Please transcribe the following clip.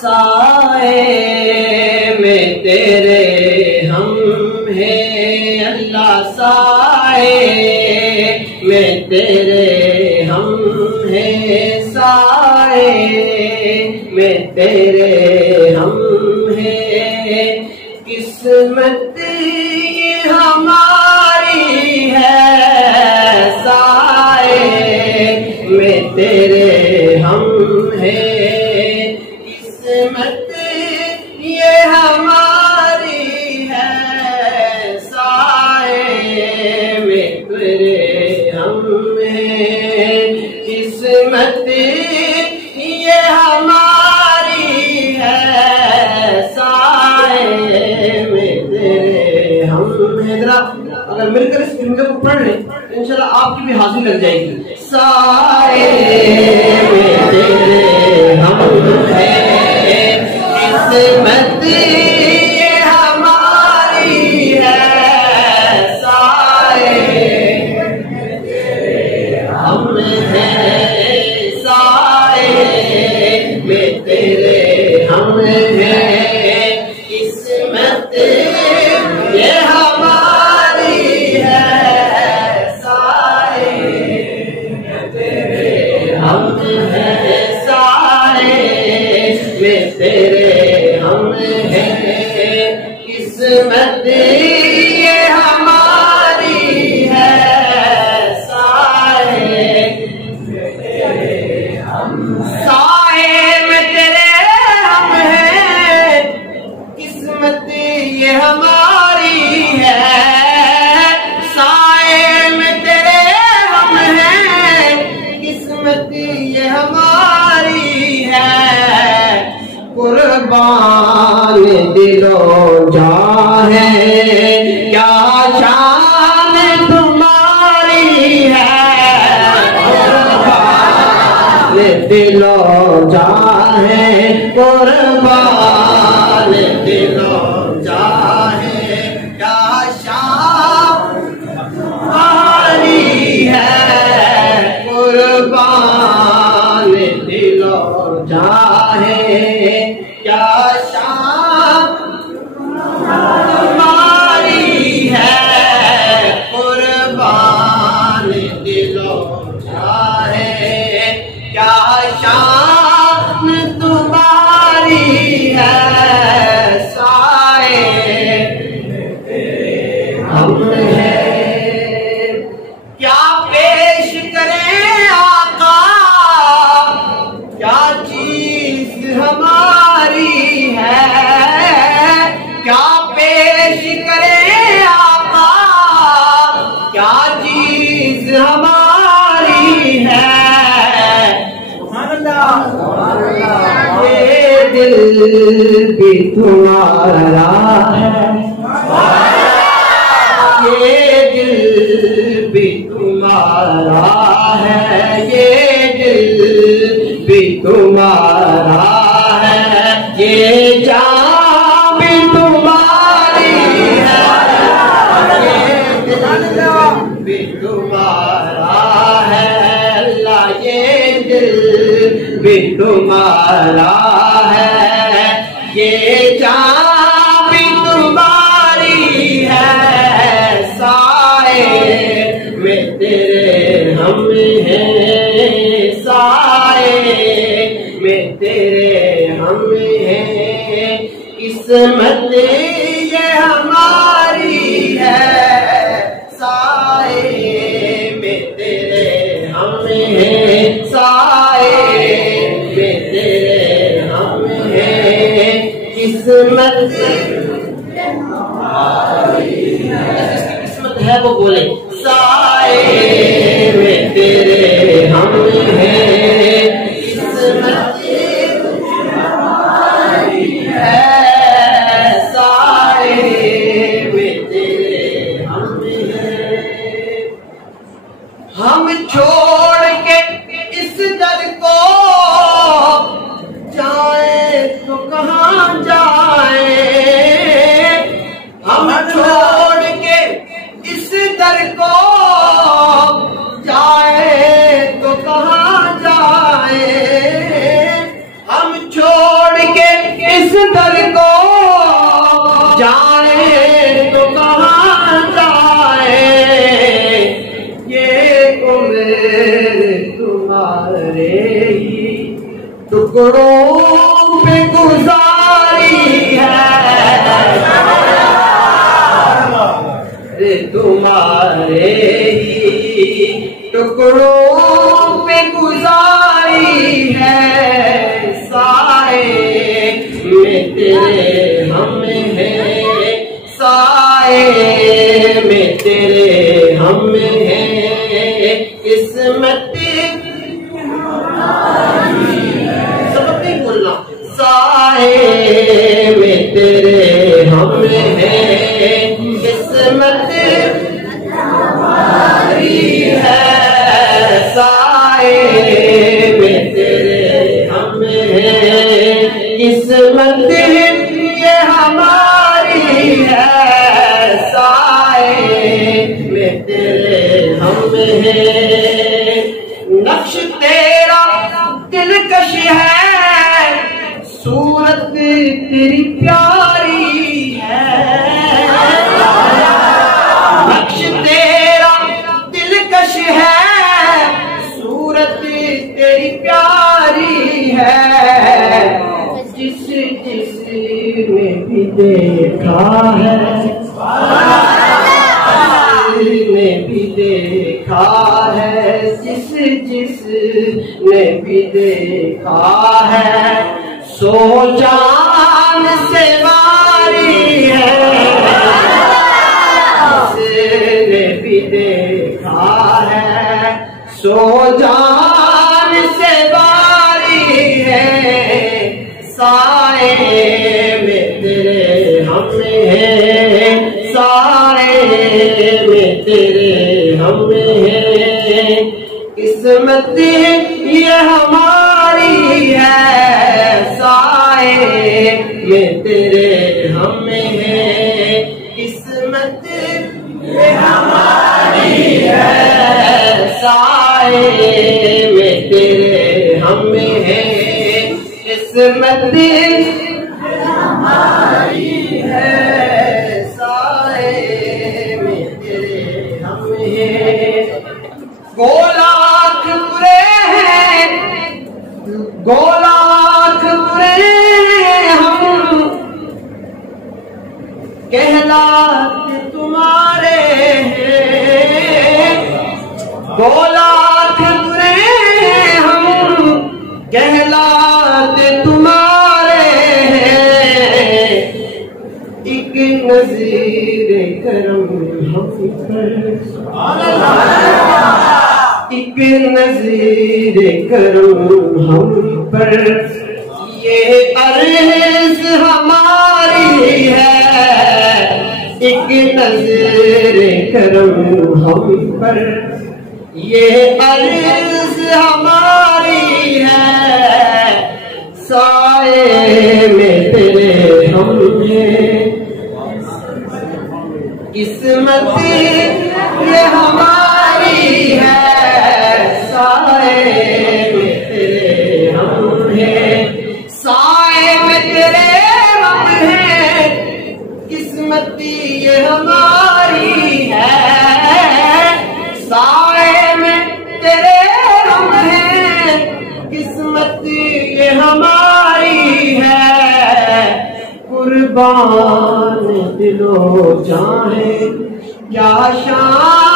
साए में तेरे हम हैं अल्लाह, साए में तेरे हम हैं, साए में तेरे हम हैं। किस्मत ये हमारी है, साए में तेरे हम हैं। किस्मत ये हमारी है, साए में तेरे हम हैं। किस्मत ये हमारी है, साए में तेरे हम हैं। जरा अगर मिलकर इस फिल्म को पढ़ लें तो इंशाल्लाह आपकी भी हाजिरी लग जाएगी। साए में तेरे हम हैं, किस्मत ये हमारी है, साए में तेरे हम हैं, साए में तेरे हम हैं। किस्मत ये हमारी है, साए में तेरे हम हैं, साए में तेरे हम हैं। किस्मत ये हमारी है, साए में तेरे हम, साए में तेरे हम हैं। किस्मत ये हमारी है, साए में तेरे हम हैं। किस्मत ये हमारी है। कुर्बान दिलो जाहे क्या शान तुम्हारी है, कुर्बान दिलो जाहे, कुर्बान दिलो जाहे क्या शान तुम्हारी है। कुर्बान दिलो जाहे क्या शान तुम्हारी है। कुर्बान दिलो जाहे क्या शान तुम्हारी है, साए हम हैं। क्या पेश करें आका, क्या चीज हमारी है। क्या पेश करें आका, क्या चीज हमारी है। ये दिल भी तुम्हारा है, ये दिल भी तुम्हारा है, ये दिल भी तुम्हारा है। ये जान भी तुम्हारी है, ये दिल भी तुम्हारा है अल्लाह, ये दिल भी तुम्हारा है। ये जान भी तुम्हारी है, साए में तेरे हम हैं, साए में तेरे हम हैं। किस्मत ये हमारी है, साए में तेरे हम हैं, साए में तेरे हम हैं। किस्मत किस्मत है वो बोले, साए में तेरे हम हैं। किस्मत है, साए में तेरे हम हैं। हम छोड़ के इस दर को जाए तो कहाँ जाए। हम छोड़ के इस दर को जाए तो कहाँ जाए, ये उम्र तुम्हारे ही टुकड़ों पे गुजारी है, तुम्हारे ही टुकड़ों पे गुजारी है। साए में तेरे हम हैं, साए में तेरे हम हैं, किस्मत सबक नहीं बोलना। साए में तेरे हम हैं, किस्मत हमारी है। साए में तेरे हम हैं, किस्मत ये हमारी है। साए में तेरे हम हैं, नक्श तेरा दिलकश है, सूरत तेरी प्यारी है। नक्श तेरा दिलकश है, सूरत तेरी प्यारी है। जिस जिसने भी देखा है, जिसने भी देखा है, जिस जिसने भी देखा है, सो जान से वारी है। जिसने भी देखा है, सो जान से वारी है। साए में तेरे हम हैं, साए में तेरे हम हैं, किस्मत ये हमारी है। साए में तेरे हम हैं, किस्मत ये हमारी है। साए में तेरे हम हैं, किस्मत हमारी है। साए में तेरे हम हैं, गोलाख बुरे हैं, गोलाख बुरे हम कहलाते तुम्हारे हैं। गोलाख बुरे हम कहलाते तुम्हारे हैं, एक नज़ीर करम हम पर, एक नज़ीर करम हम पर, ये अर्ज़ हमारी है। एक नज़ीर करम हम पर, ये अर्ज़ हमारी है। साए में तेरे हम हैं, किस्मत ये हमारी है। साए में तेरे हम हैं, साए में तेरे हम हैं, किस्मत ये हमारी है। साए में तेरे हम हैं, किस्मत ये हमारी है। कुर्बान दिलो जाने क्या शान